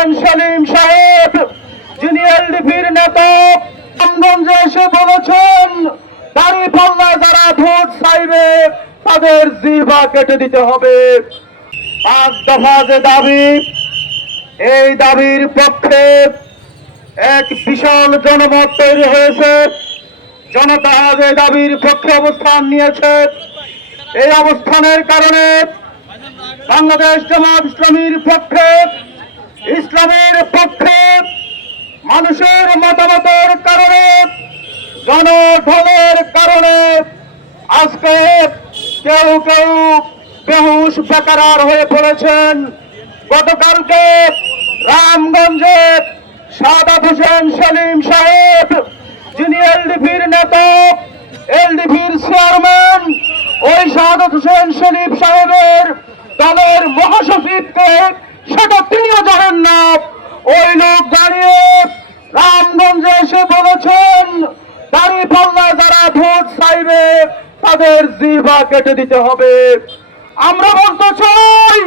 হোসেন সলিম সাহেব, যিনি এলডিপির নেতা। এসে বলেছেন, দাড়ি পাল্লা যারা ভোট চাইবে তাদের জিভা কেটে দিতে হবে। পাঁচ দফা যে দাবি, এই দাবির পক্ষে এক বিশাল জনমত তৈরি হয়েছে। জনতা এই দাবির পক্ষে অবস্থান নিয়েছে, এই অবস্থানের কারণে বাংলাদেশ জামাত ইসলামীর পক্ষে ইসলামের পক্ষে মানুষের মতামতের কারণে জনঢলের কারণে আজকে কেউ কেউ বেহুশ বেকারার হয়ে পড়েছেন। গতকালকে রামগঞ্জে সাদাত হোসেন সলিম সাহেব, যিনি এলডিপির নেতা এলডিপির চেয়ারম্যান, ওই সাদাত হোসেন সলিম সাহেবের দলের মহাসচিবকে, সেটা তিনিও জানেন না। ওই লোক দাঁড়িয়ে রামগঞ্জে এসে বলেছেন দাড়ি পাল্লা যারা ভোট চাইবে তাদের জিভা কেটে দিতে হবে। আমরা বলতে চাই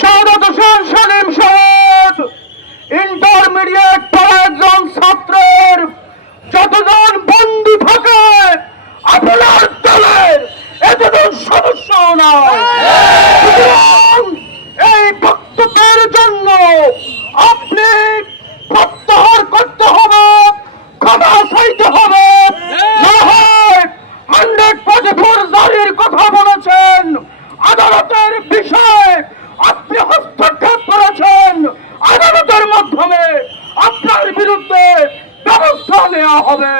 সাদাত হোসেন সলিম সাহেব। ইন্টারমিডিয়েট আদালতের বিষয়ে আপনি হস্তক্ষেপ করেছেন। আদালতের মাধ্যমে আপনার বিরুদ্ধে ব্যবস্থা নেওয়া হবে।